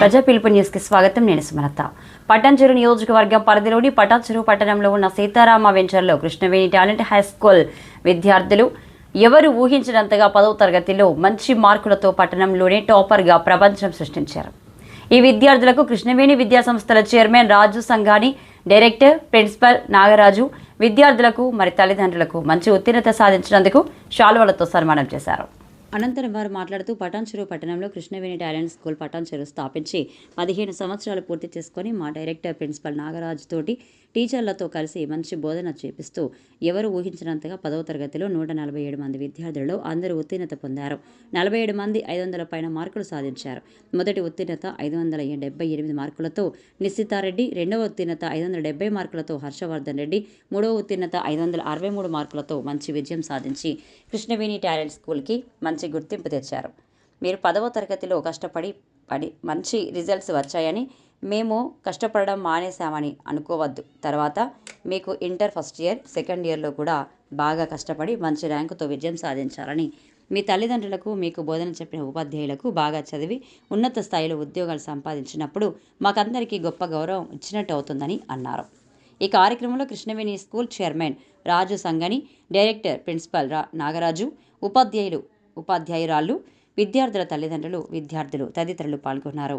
ప్రజా పిలుపు న్యూస్కి స్వాగతం నేను సుమలత. పటాన్చెరు నియోజకవర్గం పరిధిలోని పటాన్చెరు పట్టణంలో ఉన్న సీతారామ వెంచర్లో కృష్ణవేణి టాలెంట్ హై స్కూల్ విద్యార్థులు ఎవరు ఊహించినంతగా పదవ తరగతిలో మంచి మార్కులతో పట్టణంలోనే టాపర్గా ప్రపంచం సృష్టించారు. ఈ విద్యార్థులకు కృష్ణవేణి విద్యా సంస్థల chairman Raju Sangani director principal Nagaraju విద్యార్థులకు మరి తల్లిదండ్రులకు మంచి ఉత్తీర్ణత సాధించినందుకు శాలువలతో సన్మానం చేశారు. అనంతరం వారు మాట్లాడుతూ పటాన్చెరు పట్టణంలో కృష్ణవేణి టాలెంట్ స్కూల్ పటాన్చెరు స్థాపించి పదిహేను సంవత్సరాలు పూర్తి చేసుకొని మా డైరెక్టర్ ప్రిన్సిపల్ నాగరాజ్ తోటి టీచర్లతో కలిసి మంచి బోధన చేపిస్తూ ఎవరు ఊహించినంతగా పదవ తరగతిలో నూట నలభై ఏడు మంది విద్యార్థులలో అందరూ ఉత్తీర్ణత పొందారు. నలభై ఏడు మంది ఐదు వందల పైన మార్కులు సాధించారు. మొదటి ఉత్తీర్ణత ఐదు వందల డెబ్బై ఎనిమిది మార్కులతో నిశ్చితారెడ్డి రెండవ ఉత్తీర్ణత ఐదు వందల డెబ్బై మార్కులతో హర్షవర్ధన్ రెడ్డి మూడవ ఉత్తీర్ణత ఐదు వందల అరవై మూడు మార్కులతో మంచి విజయం సాధించి కృష్ణవేణి టాలెంట్ స్కూల్కి మంచి గుర్తింపు తెచ్చారు. మీరు పదవ తరగతిలో కష్టపడి పడి మంచి రిజల్ట్స్ వచ్చాయని మేము కష్టపడడం మానేశామని అనుకోవద్దు. తర్వాత మీకు ఇంటర్ ఫస్ట్ ఇయర్ సెకండ్ ఇయర్లో కూడా బాగా కష్టపడి మంచి ర్యాంకుతో విజయం సాధించాలని మీ తల్లిదండ్రులకు మీకు బోధన చెప్పిన ఉపాధ్యాయులకు బాగా చదివి ఉన్నత స్థాయిలో ఉద్యోగాలు సంపాదించినప్పుడు మాకందరికీ గొప్ప గౌరవం ఇచ్చినట్టు అవుతుందని అన్నారు. ఈ కార్యక్రమంలో Krishnaveni school chairman Raju Sangani director principal రా నాగరాజు ఉపాధ్యాయులు ఉపాధ్యాయురాళ్ళు విద్యార్థుల తల్లిదండ్రులు విద్యార్థులు తదితరులు పాల్గొన్నారు.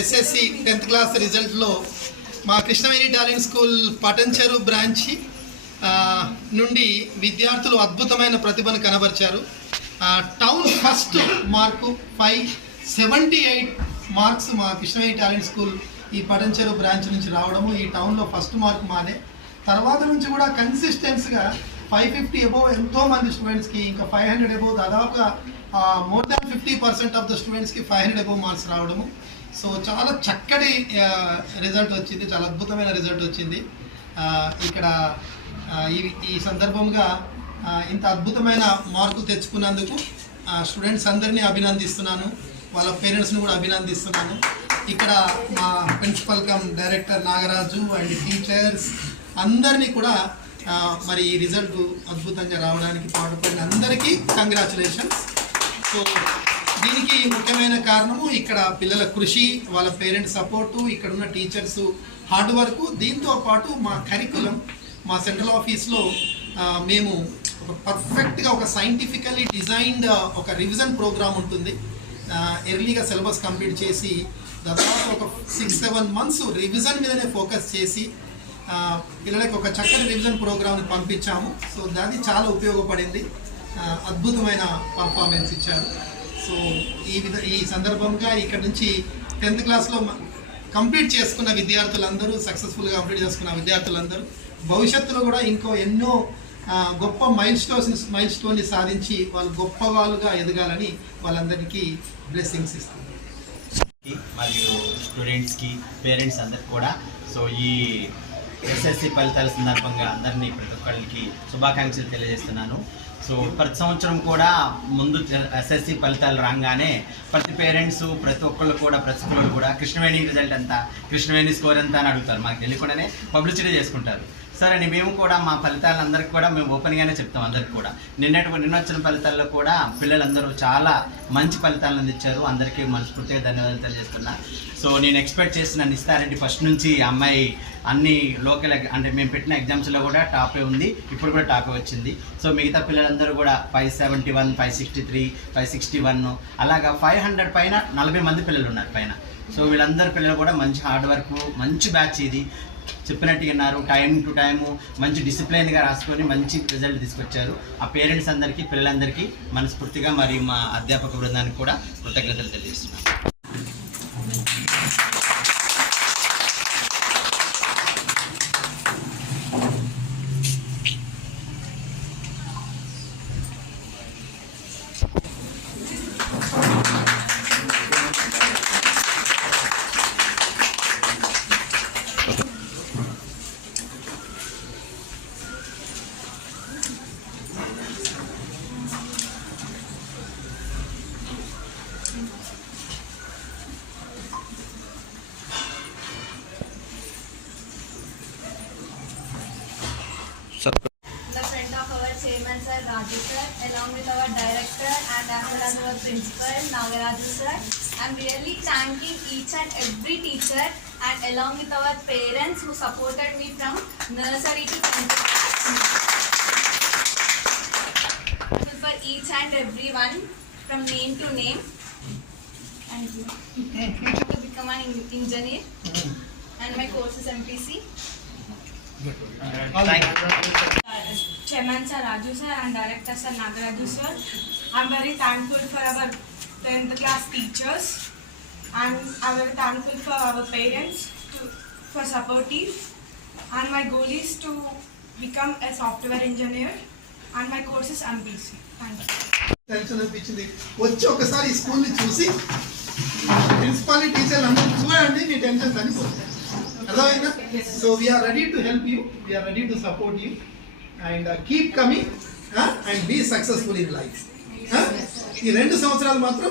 ఎస్ఎస్సి టెన్త్ క్లాస్ రిజల్ట్లో మా Krishnaveni talent school Patancheru branch నుండి విద్యార్థులు అద్భుతమైన ప్రతిభను కనబరిచారు. Town first mark five seventy eight marks మా కృష్ణవేణి టాలెంట్ స్కూల్ ఈ పటంచెరు బ్రాంచ్ నుంచి రావడము ఈ టౌన్లో ఫస్ట్ మార్క్ మాదే. తర్వాత నుంచి కూడా కన్సిస్టెన్స్గా ఫైవ్ ఫిఫ్టీ అబోవ్ ఎంతో మంది స్టూడెంట్స్కి ఇంకా ఫైవ్ హండ్రెడ్ అబోవ్ దాదాపుగా more than fifty percent of the స్టూడెంట్స్కి ఫైవ్ హండ్రెడ్ అబోవ్ మార్క్స్ రావడము. సో చాలా చక్కటి రిజల్ట్ వచ్చింది. చాలా అద్భుతమైన రిజల్ట్ వచ్చింది. ఇక్కడ ఈ ఈ సందర్భంగా ఇంత అద్భుతమైన మార్కులు తెచ్చుకున్నందుకు స్టూడెంట్స్ అందరినీ అభినందిస్తున్నాను. వాళ్ళ పేరెంట్స్ని కూడా అభినందిస్తున్నాను. ఇక్కడ మా principal cum director Nagaraju and teachers అందరినీ కూడా మరి ఈ రిజల్ట్ అద్భుతంగా రావడానికి పాటుపడిన అందరికీ కంగ్రాచులేషన్స్ సో దీనికి ముఖ్యమైన కారణము ఇక్కడ పిల్లల కృషి వాళ్ళ పేరెంట్స్ సపోర్టు ఇక్కడ ఉన్న టీచర్స్ హార్డ్ వర్క్. దీంతో పాటు మా కరికులం మా సెంట్రల్ ఆఫీస్లో మేము ఒక పర్ఫెక్ట్గా ఒక సైంటిఫికల్లీ డిజైన్డ్ ఒక రివిజన్ ప్రోగ్రామ్ ఉంటుంది. ఎర్లీగా సిలబస్ కంప్లీట్ చేసి దాదాపు ఒక సిక్స్ సెవెన్ మంత్స్ రివిజన్ మీదనే ఫోకస్ చేసి పిల్లలకి ఒక చక్కటి రివిజన్ ప్రోగ్రామ్ని పంపించాము. సో దాన్ని చాలా ఉపయోగపడింది. అద్భుతమైన పర్ఫార్మెన్స్ ఇచ్చారు. సో ఈ విధ ఈ సందర్భంగా ఇక్కడ నుంచి టెన్త్ క్లాస్లో కంప్లీట్ చేసుకున్న విద్యార్థులందరూ సక్సెస్ఫుల్గా కంప్లీట్ చేసుకున్న విద్యార్థులందరూ భవిష్యత్తులో కూడా ఇంకో ఎన్నో గొప్ప మైల్ స్టోన్స్ మైల్ స్టోన్ని సాధించి వాళ్ళు గొప్ప వాళ్ళుగా ఎదగాలని వాళ్ళందరికీ బ్లెస్సింగ్స్ ఇస్తారు మరియు స్టూడెంట్స్కి పేరెంట్స్ అందరికి కూడా. సో ఈ ఎస్ఎస్సి ఫలితాల సందర్భంగా అందరినీ ప్రతి ఒక్కరికి శుభాకాంక్షలు తెలియజేస్తున్నాను. సో ప్రతి సంవత్సరం కూడా ముందు ఎస్ఎస్సి ఫలితాలు రాగానే ప్రతి పేరెంట్స్ ప్రతి ఒక్కళ్ళు కూడా ప్రతి స్కూల్ కూడా కృష్ణవేణి రిజల్ట్ ఎంత కృష్ణవేణి స్కోర్ ఎంత అని అడుగుతారు. మాకు తెలియకుండానే పబ్లిసిటీ చేసుకుంటారు. సరే అండి మేము కూడా మా ఫలితాలందరికీ కూడా మేము ఓపెన్గానే చెప్తాం అందరికి కూడా. నిన్నటి నిన్న వచ్చిన ఫలితాల్లో కూడా పిల్లలందరూ చాలా మంచి ఫలితాలను అందించారు. అందరికీ మనస్ఫూర్తిగా ధన్యవాదాలు తెలియజేస్తున్నా. సో నేను ఎక్స్పెక్ట్ చేసిన నిస్తారెడ్డి ఫస్ట్ నుంచి అమ్మాయి అన్ని లోకల్ అంటే మేము పెట్టిన ఎగ్జామ్స్లో కూడా టాపే ఉంది. ఇప్పుడు కూడా టాపే వచ్చింది. సో మిగతా పిల్లలందరూ కూడా five seventy one five sixty three five sixty one అలాగా ఫైవ్ హండ్రెడ్ పైన నలభై మంది పిల్లలు ఉన్నారు పైన. సో వీళ్ళందరి పిల్లలు కూడా మంచి హార్డ్ వర్క్ మంచి బ్యాచ్ ఇది. చెప్పినట్టు విన్నారు టైం టు టైము మంచి డిసిప్లైన్గా రాసుకొని మంచి రిజల్ట్ తీసుకొచ్చారు. ఆ పేరెంట్స్ అందరికీ పిల్లలందరికీ మనస్ఫూర్తిగా మరి మా అధ్యాపక బృందానికి కూడా కృతజ్ఞతలు తెలియజేస్తున్నాను Raju sir, along with our director and as well our principal Nagaraju sir. I'm really thanking each and every teacher and along with our parents who supported me from nursery to 10th class. For each and everyone from name to name. Thank you. to become an engineer and my course is MPC. Thank you. Chairman Sir Raju sir and Director Sir Nagaraju sir. I'm very thankful for our 10th class teachers and I'm very thankful for our parents to, for supportive and my goal is to become a software engineer and my course is MPC. Thank you. Tension అనిపించింది వచ్చి ఒకసారి ఈ స్కూల్ని చూసి principal టీచర్లు అందరూ చూడండి మీ tension తగ్గిపోతుంది అర్థమైందా so we are ready to help you we are ready to support you and keep coming and be successful in life ఈ రెండు సంవత్సరాలు మాత్రం